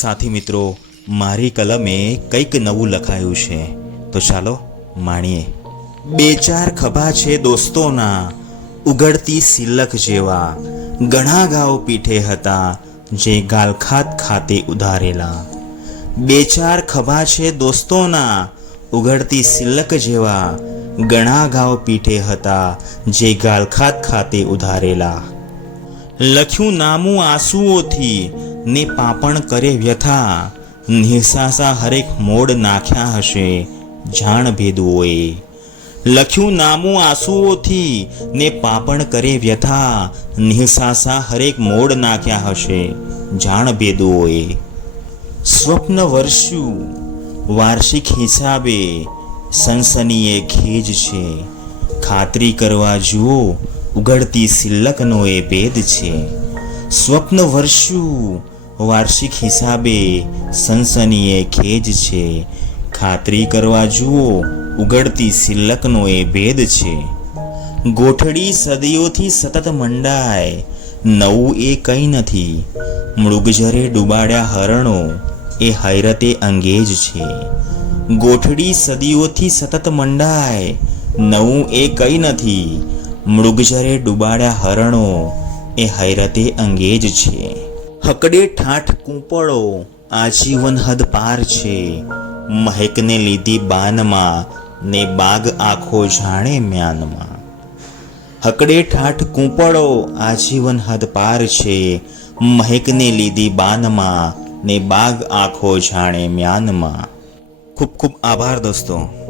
સાથી મિત્રો, મારી કલમે કંઈક નવું લખાયું છે. તો ચાલો માણીએ. બે ચાર ખભા છે દોસ્તોના, ઉગડતી સિલક જેવા. ઘણા ગાઓ પીઠે હતા, જે ગાલખાત ખાતે ઉધારેલા. બે ચાર ખભા છે દોસ્તોના, ઉગડતી સિલક જેવા. ઘણા ગાઓ પીઠે હતા, જે ગાલખાત ખાતે ઉધારેલા. લખ્યું નામું આંસુઓથી ને પાપણ કરે વ્યથા. નિસાસા હરેક મોડ નાખ્યા હશે, જાણ ભેદુઓએ લખ્યું નામું આંસુઓથી ને પાપણ કરે વ્યથા. નિસાસા હરેક મોડ નાખ્યા હશે, જાણ ભેદુઓએ સ્વપ્ન વર્ષ્યું વાર્ષિક હિસાબે સનસનીએ ખેજ છે. ખાતરી કરવા જુઓ ઉગડતી સિલ્લકનો એ ભેદ છે. સ્વપ્ન વર્ષું વાર્ષિક હિસાબે સનસનીએ ખેજ છે. ખાતરી કરવા જુઓ, ઉગડતી સિલ્લકનો એ ભેદ છે. ગોઠડી સદીઓથી સતત મંડાય, નવું એ કંઈ નથી. મૃગજરે ડૂબાડ્યા હરણો, એ હૈરતે અંગેજ છે. ગોઠડી સદીઓથી સતત મંડાય, નવું એ કંઈ નથી. મૃગજરે ડૂબાડ્યા હરણો, એ હૈરતે અંગેજ છે. હકડે ઠાઠ કૂંપળો, આજીવન હદ પાર છે. મહેકને લીધી બાનમાં, ને બાગ આખો જાણે મ્યાનમાં. હકડે ઠાઠ કૂંપળો, આજીવન હદ પાર છે. મહેકને લીધી બાનમાં, ને બાગ આખો જાણે મ્યાનમાં. ખૂબ ખૂબ આભાર દોસ્તો.